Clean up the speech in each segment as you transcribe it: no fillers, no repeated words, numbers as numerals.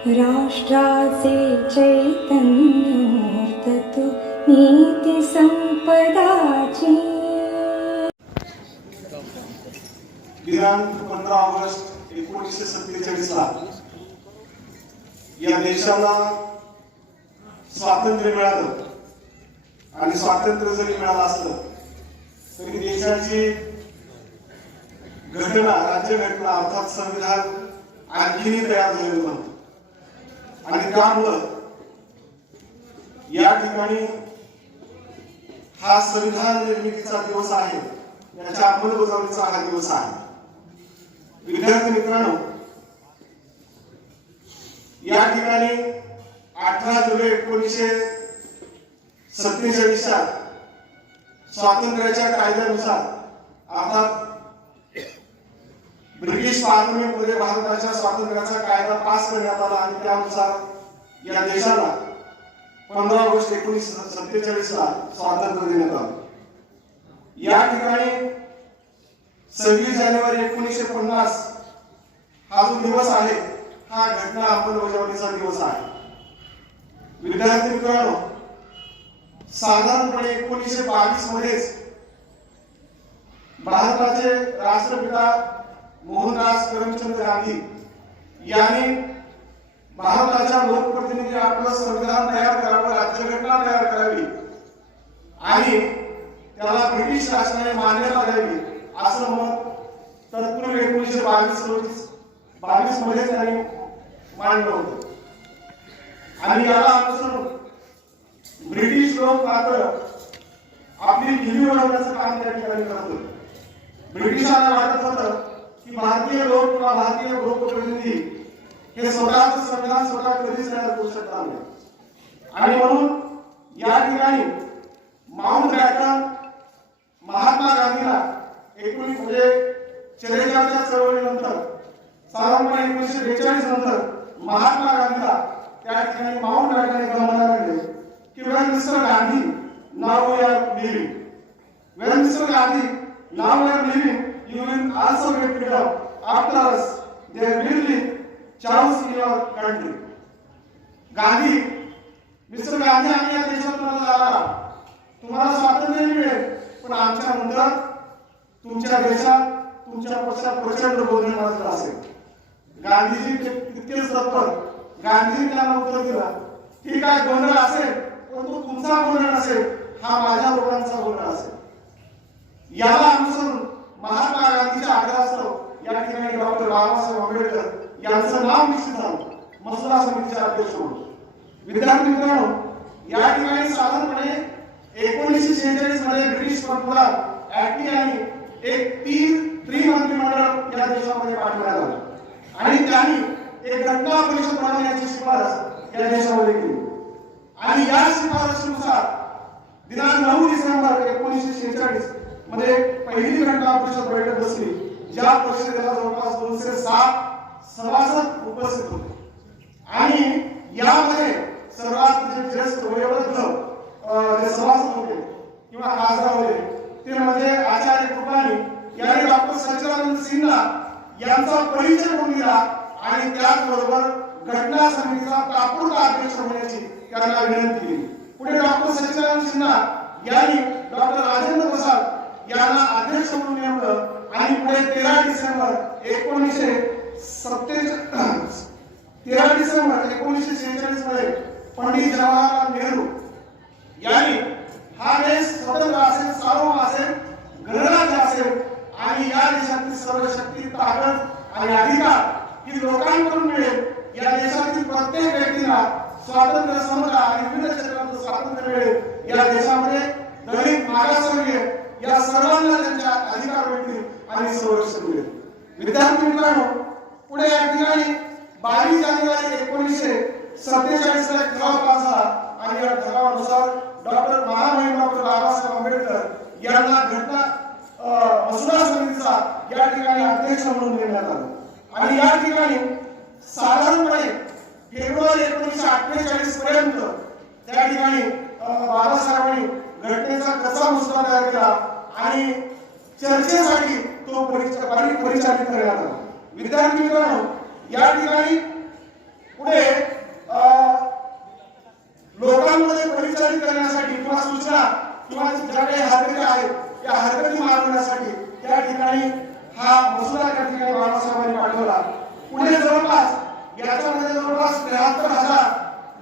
राष्ट्राचे चैतन्यमूर्त तू नीती संपदाची। दिनांक 15 ऑगस्ट 1947 ला या देशाला स्वातंत्र्य मिळालं आणि स्वातंत्र्य जरी मिळालं असलं तरी देशाची घटना, राज्यघटना अर्थात संविधान आणखीही तयार झालेलं नव्हतं आणि त्यामुळं या ठिकाणी हा संविधान निर्मितीचा दिवस आहे, याच्या अंमलबजावणीचा हा दिवस आहे। विद्यार्थी मित्रांनो, या ठिकाणी 18 जुलै 1947 च्या स्वातंत्र्याच्या कायद्यानुसार अर्थात ब्रिटिश पार्लमेंटमध्ये भारताच्या स्वातंत्र्याचा कायदा पास करण्यात आला आणि त्यानुसार या देशाला 15 ऑगस्ट 1947 ला स्वातंत्र्य देण्यात आलं। या ठिकाणी 26 जानेवारी 1950 हा जो दिवस आहे हा घटना अंमलबजावणीचा दिवस आहे। विद्यार्थी मित्रांनो, साधारणपणे 1922 मध्येच भारताचे राष्ट्रपिता मोहनदास करमचंद गांधी यांनी भारताच्या लोकप्रतिनिधी आपलं संविधान तयार करावं, राज्यघटना तयार करावी आणि त्याला ब्रिटिश शासनाने मान्यता द्यावी असं मत तत्पूर्वी 1922 मध्ये त्यांनी मांडलं होतं आणि याला अनुसरून ब्रिटिश लोक मात्र आपली खिल्ली उडवण्याचं काम त्या ठिकाणी करत होते। ब्रिटिशांना वाटत होतं की भारतीय लोक किंवा भारतीय लोकप्रतिनिधी हे स्वतःचं संविधान स्वतः कधीच तयार करू शकणार नाही आणि म्हणून या ठिकाणी माउंटबॅटन महात्मा गांधीला 1944च्या चळवळीनंतर साधारणपणे 1942 नंतर महात्मा गांधीला त्या ठिकाणी माउंटबॅटन एकदा म्हणायला लागले की when Mr. Gandhi now we are leaving, when Mr. Gandhi now we are leaving, you will also get freedom. After us there will be chaos in your country. Gandhi, mister Gandhi, आम्ही या देशातून जाणार, तुम्हाला स्वातंत्र्य मिळेल पण आमच्या नंतर तुमच्या देशात तुमच्या पक्षात प्रचंड गोंधळ माजला असेल। गांधीजी तितकेच तत्पर, गांधीजी त्यांना उत्तर दिलं, ठीक आहे गोंधळ असेल परंतु तुमचा गोंधळ नसेल, हा माझ्या लोकांचा गोंधळ असेल। याला अनुसरून महात्मा गांधीच्या आग्रहास्तव या ठिकाणी डॉक्टर बाबासाहेब आंबेडकर यांचं नाव निश्चित झालं मसुदा समितीचे अध्यक्ष म्हणून। विद्यार्थी मित्रांनो, या ठिकाणी साधारणपणे 1946 मध्ये ब्रिटिश पंतप्रधान ऍटली यांनी एक त्रिमंत्रिमंडळ या देशामध्ये पाठवण्यात आलं आणि त्यांनी एक घटना परिषद बनवण्याची शिफारस या देशामध्ये केली आणि या शिफारशीनुसार दिनांक 9 डिसेंबर 1946 मध्ये पहिली घटना परिषद बैठक बसली, ज्या परिषदेला जवळपास 207 सभासद उपस्थित होते आणि यामध्ये सर्वात ज्येष्ठ वयोवृद्ध जे सभासद होते किंवा खासदार होते ते म्हणजे आचार्य कृपलानी यांनी डॉक्टर सच्चिदानंद सिन्हा यांचा परिचय करून दिला आणि त्याचबरोबर घटना समितीचा तात्पुरता अध्यक्ष होण्याची त्यांना विनंती केली। पुढे डॉक्टर सच्चिदानंद सिन्हा यांनी डॉक्टर राजेंद्र प्रसाद यांना अध्यक्ष म्हणून नेमलं आणि पुढे 13 डिसेंबर 1946 मध्ये पंडित जवाहरलाल नेहरू यांनी हा देश स्वतंत्र असेल, सार्वभौम असेल, गणराज्य असेल आणि या देशातील सर्व शक्ती, ताकद आणि अधिकार ही लोकांकडून मिळेल, या देशातील प्रत्येक व्यक्तीला स्वातंत्र्य, समता आणि विविध क्षेत्रात स्वातंत्र्य मिळेल, या देशामध्ये दलित, मागासवर्गीय या सर्वांना त्यांच्या अधिकार मिळतील आणि संरक्षण मिळेल। विद्यार्थी मित्रांनो, पुढे या ठिकाणी 22 जानेवारी 1947 ला ठराव पास झाला आणि या ठरावानुसार डॉक्टर बाबासाहेब आंबेडकर यांना घटना मसुदा समितीचा या ठिकाणी अध्यक्ष म्हणून नेमण्यात आलं आणि या ठिकाणी साधारणपणे फेब्रुवारी 1948 पर्यंत त्या ठिकाणी बाबासाहेबांनी घटनेचा कच्चा मसुदा तयार केला आणि चर्चेसाठी तो परिचालित करण्यात आला। विद्यार्थी मित्रांनो, या ठिकाणी पुढे याच्यामध्ये जवळपास 73,000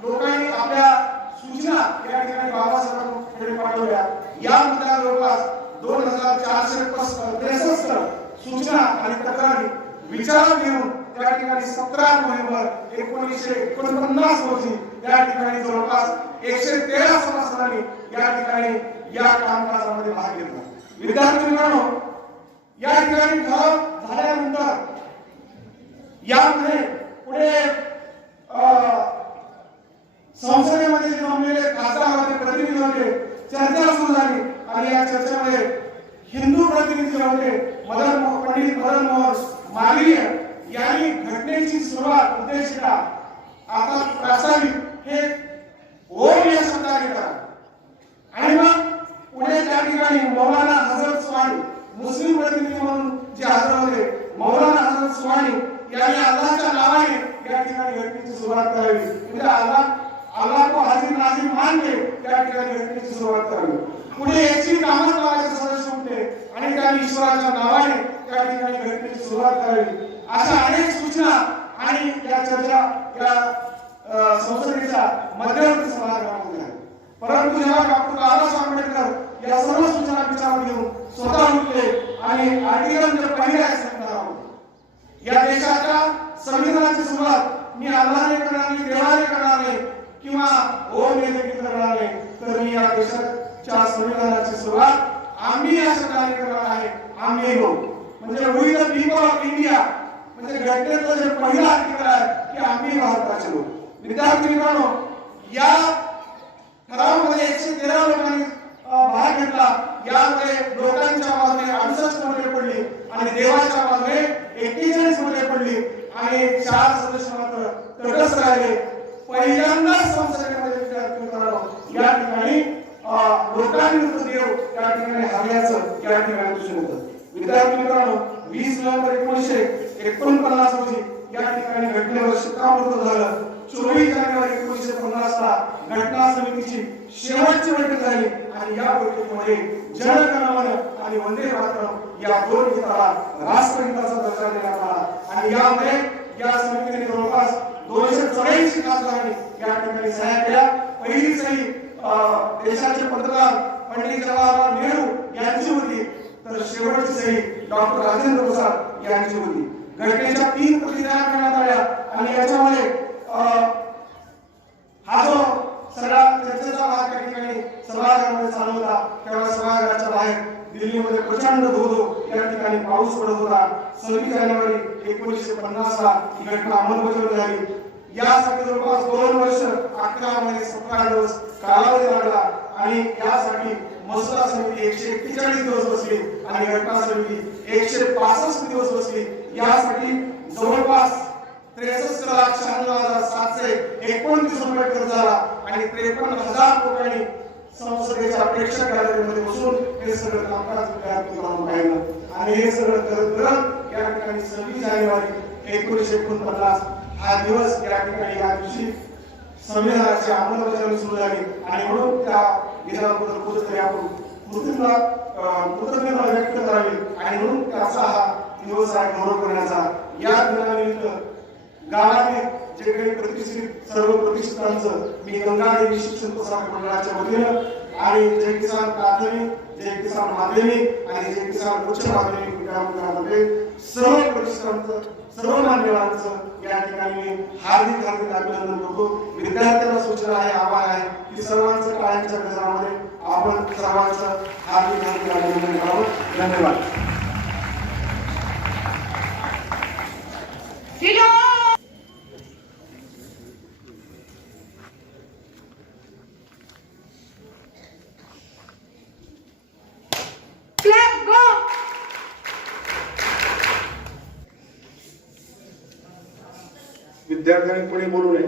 लोकांनी आपल्या सूचना या ठिकाणी बाबासाहेबांकडे पाठवल्या. यामध्ये जवळपास 2,463 सूचना आणि तक्रारी विचारात घेऊन त्या ठिकाणी 17 नोव्हेंबर 1949 रोजी या ठिकाणी जवळपास 113 सभासदांनी या ठिकाणी या कामकाजामध्ये भाग घेतला. विद्यार्थी मित्रांनो, या ठिकाणी ठराव झाल्यानंतर यामध्ये पुढे संसदेमध्ये जमलेले खासदार होते, प्रतिनिधी होते, चर्चा सुरू झाली आणि या चर्चेमध्ये हिंदू प्रतिनिधी होते पंडित मदन मोहन मालवीय यांनी घटनेची सुरुवात उद्देशिका आता प्रास्ताविक हे ओम या शब्दाने करा आणि मग पुढे त्या ठिकाणी मौलाना हजरत सुहानी मुस्लिम प्रतिनिधी म्हणून जे हजर होते मौलाना हजरत सुहानी यांनी अल्लाहच्या नावाने या ठिकाणी घटनेची सुरुवात करावी. म्हणजे अल्लाह को हाजीर नाजीर मान के त्या ठिकाणी घटनेची सुरुवात करावी. पुढे याची कामत नावाचे सदस्य होते आणि त्यांनी ईश्वराच्या नावाने त्या ठिकाणी घटनेची सुरुवात करावी. अशा अनेक सूचना आणि या चर्चा या संसदेच्या मध्यवर्ती सभागृहामध्ये झाल्या. परंतु जेव्हा डॉक्टर बाबासाहेब आंबेडकर या सर्व सूचना विचारात घेऊन स्वतः उठले आणि आर्टिकल पहिल्या या देशाच्या संविधानाची सुरुवात मी अल्लाहने करणार नाही, देवाने करणार नाही किंवा ओम ने करणार नाही, तर मी या देशाच्या संविधानाची सुरुवात आम्ही या शब्दाने करणार आहे. आम्ही लोक म्हणजे we the people of India, म्हणजे घटनेचं जे पहिलं आर्टिकल आहे की आम्ही भारताचे लोक. विद्यार्थी मित्रांनो, या ठरावामध्ये 113 लोकांनी भाग घेतला. यामध्ये लोकांच्या बाजूने 68 मते पडली आणि देवाच्या बाजूने 41 मते पडली आणि 4 सदस्य मात्र तटस्थ राहिले. पहिल्यांदाच संसदेमध्ये विद्यार्थी मित्रांनो या ठिकाणी लोकांविरुद्ध देव त्या ठिकाणी हरल्याचं या ठिकाणी दिसून येतं. विद्यार्थी मित्रांनो, 20 नोव्हेंबर 1949 रोजी या ठिकाणी घटनेवर शिक्कामोर्तब झालं. 24 जानेवारी 1950 ला घटना समितीची शेवटची बैठक झाली आणि या बैठकीमध्ये जन गण मन आणि वंदे मातरम या दोन गीताला राष्ट्रगीताचा दर्जा देण्यात आला आणि यामध्ये या समितीने जवळपास 284 खासदारांनी या ठिकाणी सह्या केल्या. पहिली सही देशाचे पंतप्रधान पंडित जवाहरलाल नेहरू यांची होती, तर शेवटची सही डॉक्टर राजेंद्र प्रसाद यांची होती. घटनेच्या 3 प्रती तयार करण्यात आल्या आणि याच्यामध्ये हा जो सगळा चर्चेचा भाग त्या ठिकाणी सभागृहामध्ये चालू होता, तेव्हा सभागृहाच्या बाहेर दिल्लीमध्ये प्रचंड धो या ठिकाणी पाऊस पडत होता. 26 जानेवारी 1950 ला ही घटना अंमलबजावणी झाली. यासाठी जवळपास 2 वर्ष 11 महिने 17 दिवस कालावधी लागला आणि यासाठी मसुदा समिती 141 दिवस बसली आणि घटना समिती 165 दिवस बसली. यासाठी जवळपास 63,96,729 रुपये खर्च झाला आणि 53,000 लोकांनी संसदेच्या प्रेक्षक गॅलरीमध्ये बसून हे सगळं कामकाज पाहिलं आणि हे सगळं करत या ठिकाणी 26 जानेवारी 1949 हा दिवस या ठिकाणी या दिवशी संविधानाची अंमलबजावणी सुरू झाली आणि म्हणून त्या दिनाबद्दल कुठेतरी आपण कृतज्ञता व्यक्त करावी आणि म्हणून त्याचा हा दिवस आहे गौरव करण्याचा. या दिनानिमित्त गावातील जे काही प्रतिष्ठित सर्व प्रतिष्ठानचं मी गंगादेवी शिक्षण प्रसारक मंडळाच्या वतीनं आणि जय किसान प्राथमिक, जय किसान माध्यमिक आणि जय किसान उच्च माध्यमिक विद्यापीठामध्ये सर्व प्रतिष्ठानचं सर्व मान्यवरांचं या ठिकाणी मी हार्दिक अभिनंदन करतो. विद्यार्थ्यांना सूचना आहे, आवाहन आहे की सर्वांचं टाळ्यांच्या गजरामध्ये आपण सर्वांचं हार्दिक अभिनंदन करावं. धन्यवाद. विद्यार्थ्यांनी पुढे बोलू नये.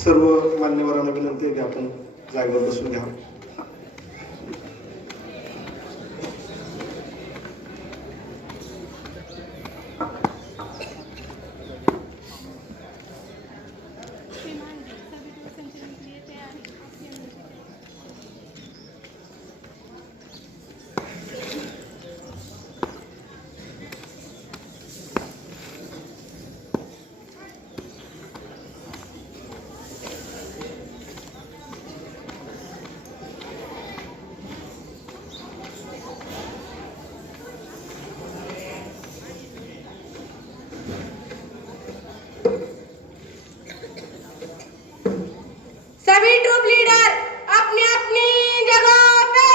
सर्व मान्यवरांना विनंती आहे की आपण जागेवर बसून घ्या. सभी ट्रूप लीडर अपनी अपनी जगह पे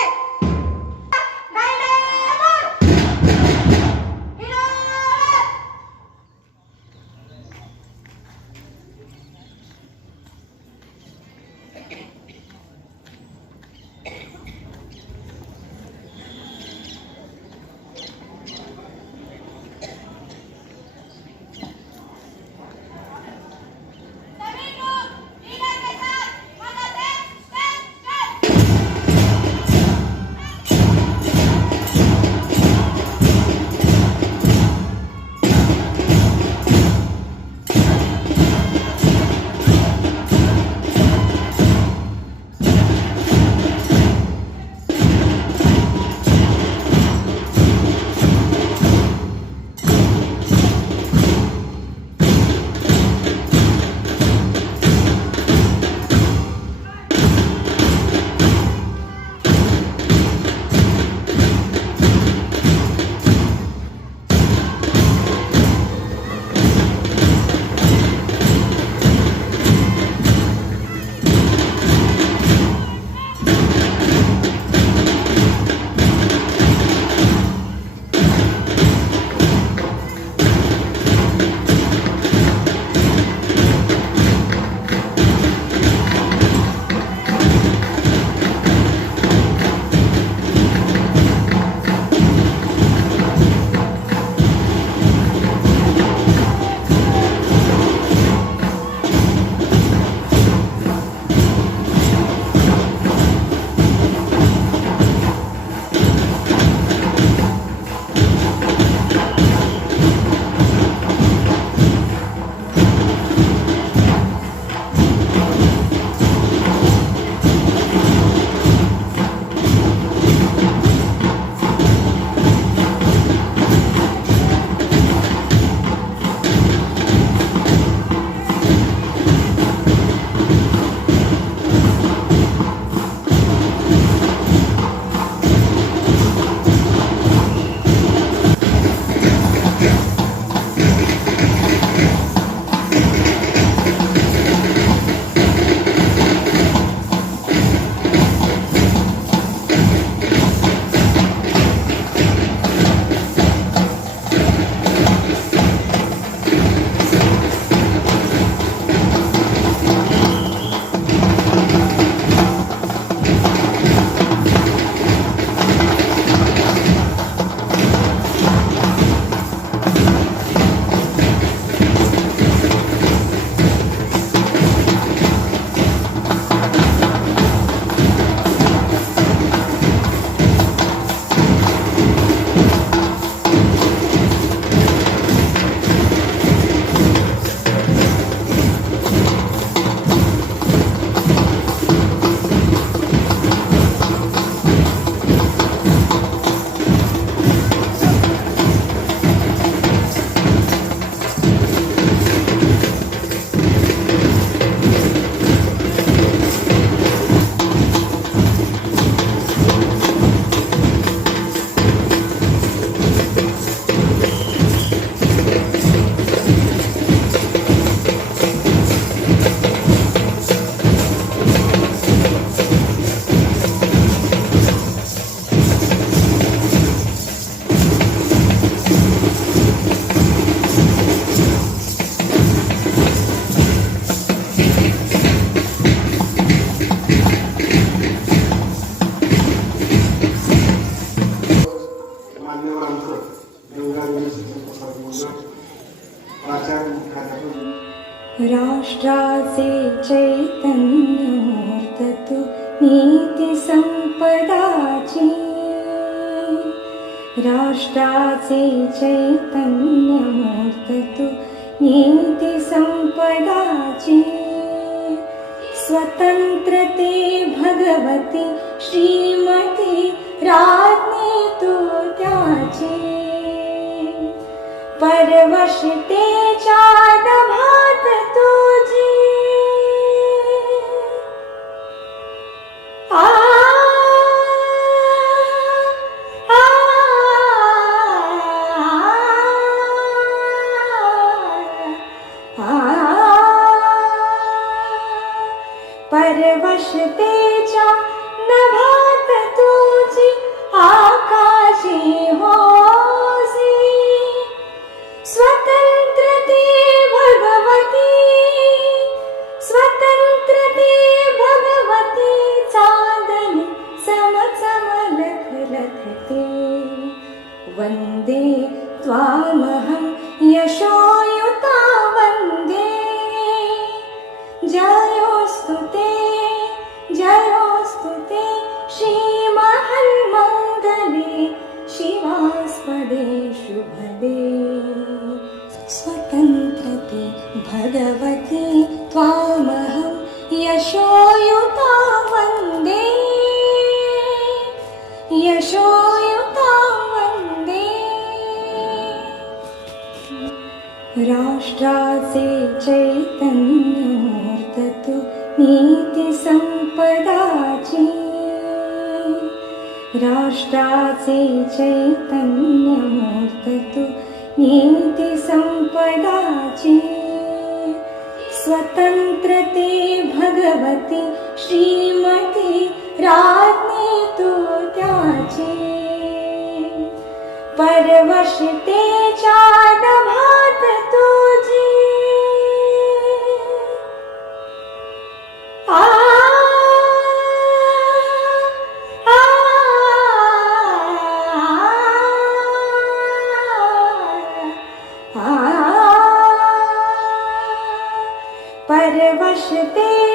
राष्ट्राचे चैतन्यमूर्त तू नीती संपदाची राष्ट्राचे चैतन्यमूर्त तू नीती संपदाची स्वतंत्रते भगवती श्रीमती राज्ञी तू त्याची परवशतेच्या नभात तुझी आ आ परवशतेच्या नभात तुझी आकाशी होसी स्वतंत्रते भगवती स्वतंत्रते भगवती चांदणी समचमलख लखते वंदे त्वामहं यशोयुता वंदे जयोस्तु ते श्रीमन्मङ्गले शिवास्पदे शुभदे स्वतंत्रते भगवती त्वामहं यशोयुता वन्दे यशोयुता वन्दे राष्ट्राचे चैतन्यमूर्त तू नीती संपदाची राष्ट्राचे चैतन्यमूर्त तू नीती संपदाची स्वतंत्रते भगवती श्रीमती राज्ञी तू त्याची परवशतेच्या नभात तुझी आ परवशते